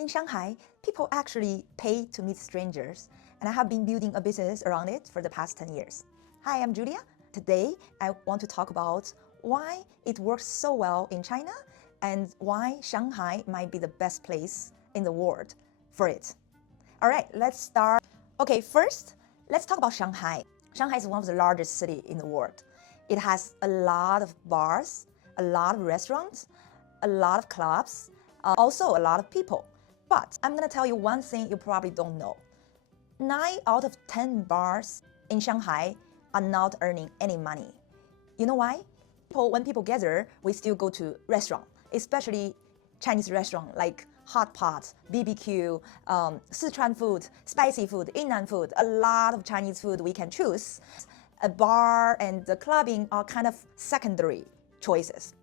In Shanghai, people actually pay to meet strangers, and I have been building a business around it for the past 10 years. Hi, I'm Julia. Today, I want to talk about why it works so well in China and why Shanghai might be the best place in the world for it. All right, let's start. Okay, first, let's talk about Shanghai. Shanghai is one of the largest cities in the world. It has a lot of bars, a lot of restaurants, a lot of clubs, also a lot of people. But I'm gonna tell you one thing you probably don't know. 9 out of 10 bars in Shanghai are not earning any money. You know why? When people gather, we still go to restaurant, especially Chinese restaurant like hot pot, BBQ, Sichuan food, spicy food, Yunnan food, a lot of Chinese food we can choose. A bar and the clubbing are kind of secondary choices.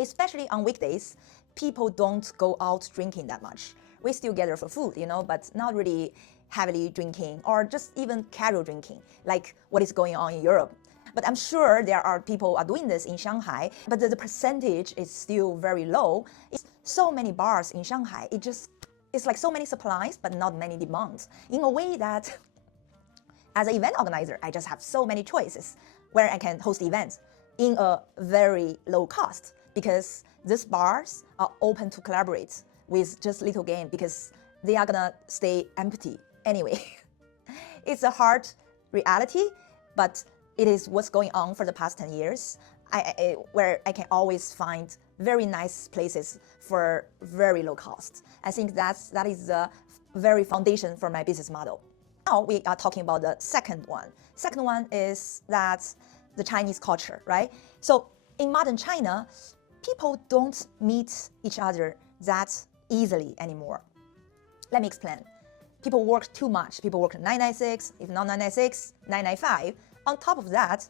Especially on weekdays, people don't go out drinking that much. We still gather for food, but not really heavily drinking or just even casual drinking, like what is going on in Europe. But I'm sure there are people are doing this in Shanghai, but the percentage is still very low. It's so many bars in Shanghai. It's like so many supplies, but not many demands. In a way that, as an event organizer, I just have so many choices where I can host events in a very low cost because these bars are open to collaborate with just little game because they are gonna stay empty anyway. It's a hard reality, but it is what's going on for the past 10 years, where I can always find very nice places for very low cost. I think that is the very foundation for my business model. Now we are talking about the second one. Second one is that the Chinese culture, right? So in modern China, people don't meet each other that easily anymore. Let me explain. People work too much. People work 996, if not 996, 995. On top of that,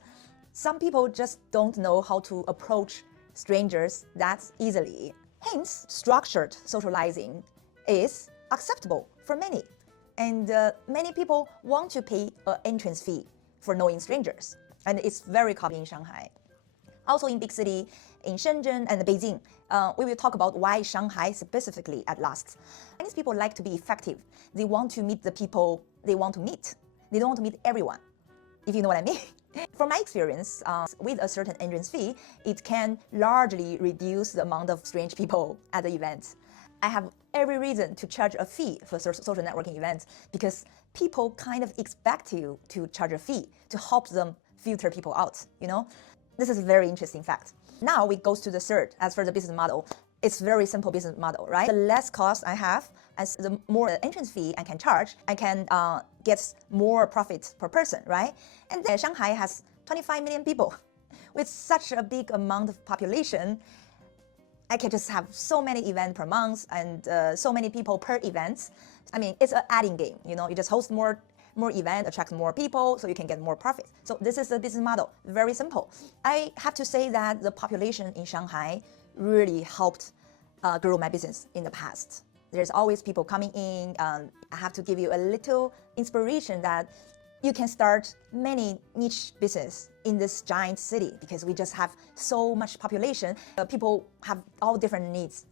some people just don't know how to approach strangers that easily. Hence, structured socializing is acceptable for many. And many people want to pay an entrance fee for knowing strangers. And it's very common in Shanghai. Also in big city, in Shenzhen and Beijing, we will talk about why Shanghai specifically at last. Chinese people like to be effective. They want to meet the people they want to meet. They don't want to meet everyone, if you know what I mean. From my experience, with a certain entrance fee, it can largely reduce the amount of strange people at the event. I have every reason to charge a fee for social networking events because people kind of expect you to charge a fee to help them filter people out, This is a very interesting fact. Now we go to the third, as for the business model. It's very simple business model, right? The less cost I have, as the more entrance fee I can charge, I can get more profit per person, right? And then Shanghai has 25 million people. With such a big amount of population, I can just have so many events per month and so many people per event. I mean, it's an adding game, You just host more events, attract more people, so you can get more profit. So this is the business model, very simple. I have to say that the population in Shanghai really helped grow my business in the past. There's always people coming in. I have to give you a little inspiration that you can start many niche business in this giant city because we just have so much population. People have all different needs,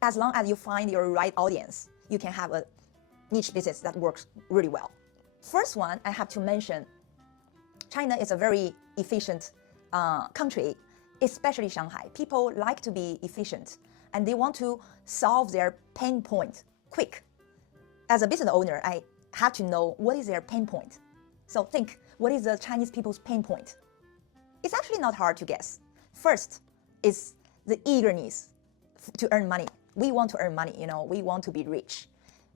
As long as you find your right audience, you can have a niche business that works really well. First one, I have to mention, China is a very efficient country, especially Shanghai. People like to be efficient and they want to solve their pain point quick. As a business owner, I have to know what is their pain point. So think, what is the Chinese people's pain point? It's actually not hard to guess. First is the eagerness to earn money. We want to earn money, we want to be rich.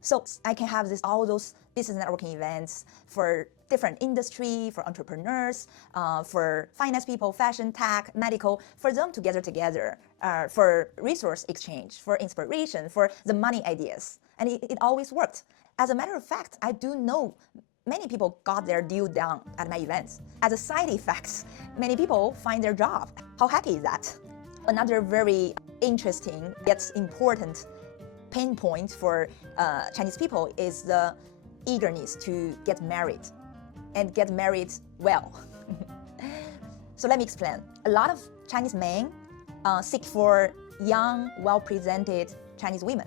So I can have all those business networking events for different industry, for entrepreneurs, for finance people, fashion, tech, medical, for them to gather together, for resource exchange, for inspiration, for the money ideas. And it always worked. As a matter of fact, I do know many people got their deal done at my events. As a side effect, many people find their job. How happy is that? Another very interesting yet important pain point for Chinese people is the eagerness to get married and get married well. So let me explain. A lot of Chinese men seek for young, well-presented Chinese women.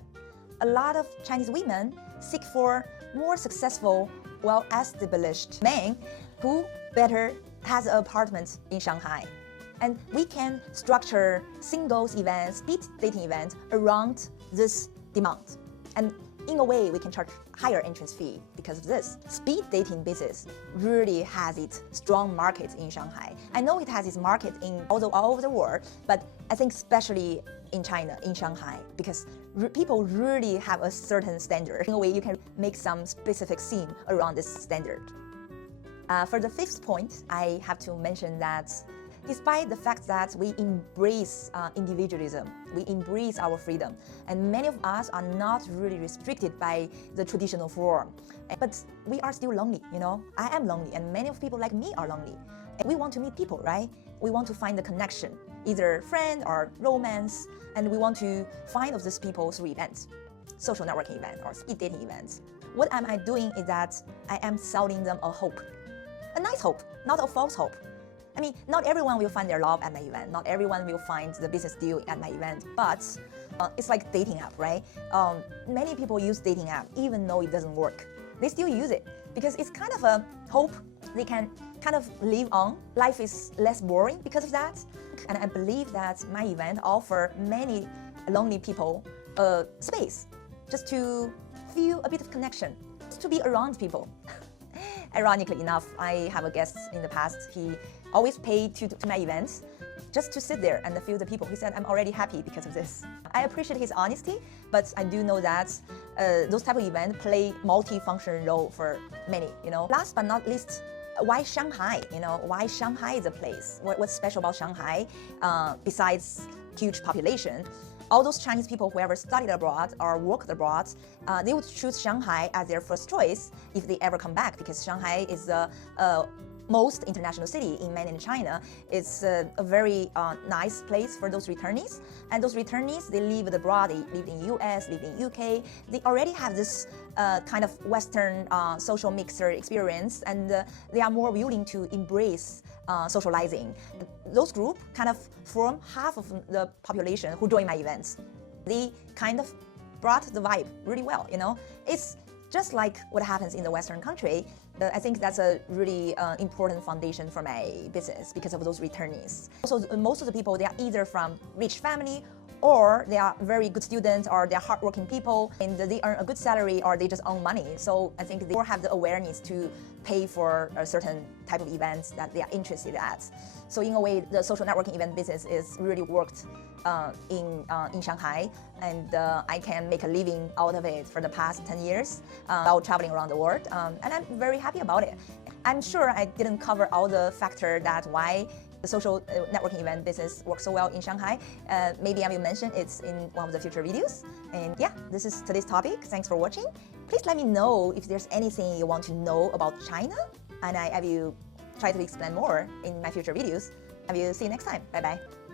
a lot of Chinese women seek for more successful, well-established men who better has an apartment in Shanghai. And we can structure singles events, speed dating events around this demand. And in a way, we can charge higher entrance fee because of this. Speed dating business really has its strong market in Shanghai. I know it has its market in all over the world, but I think especially in China, in Shanghai, because people really have a certain standard. In a way, you can make some specific scene around this standard. For the fifth point, I have to mention that despite the fact that we embrace individualism, we embrace our freedom, and many of us are not really restricted by the traditional form, but we are still lonely, you know? I am lonely, and many of people like me are lonely. And we want to meet people, right? We want to find the connection, either friend or romance, and we want to find of these people through events, social networking events or speed dating events. What am I doing is that I am selling them a hope, a nice hope, not a false hope. I mean, not everyone will find their love at my event. Not everyone will find the business deal at my event. But it's like dating app, right? Many people use dating app even though it doesn't work. They still use it because it's kind of a hope they can kind of live on. Life is less boring because of that. And I believe that my event offer many lonely people a space just to feel a bit of connection, just to be around people. Ironically enough, I have a guest in the past. He always paid to my events just to sit there and feel the people. He said, I'm already happy because of this. I appreciate his honesty, but I do know that those type of events play multi-function role for many, you know. Last but not least, why Shanghai? You know, why Shanghai is a place? What's special about Shanghai besides huge population? All those Chinese people who ever studied abroad or worked abroad, they would choose Shanghai as their first choice if they ever come back, because Shanghai is the most international city in mainland China. It's a very nice place for those returnees. And those returnees, they live abroad, they live in US, live in UK. They already have this kind of Western social mixer experience, and they are more willing to embrace socializing. Those groups kind of form half of the population who join my events. They kind of brought the vibe really well, you know. It's just like what happens in the Western country. I think that's a really important foundation for my business because of those returnees. Also, most of the people, they are either from rich family, or they are very good students, or they're hardworking people, and they earn a good salary, or they just earn money. So I think they more have the awareness to pay for a certain type of events that they are interested at. So in a way, the social networking event business is really worked in Shanghai, and I can make a living out of it for the past 10 years while traveling around the world, and I'm very happy about it. I'm sure I didn't cover all the factors that why the social networking event business works so well in Shanghai. Maybe I will mention it in one of the future videos. And yeah, this is today's topic. Thanks for watching. Please let me know if there's anything you want to know about China, and I will try to explain more in my future videos. I will see you next time. Bye bye.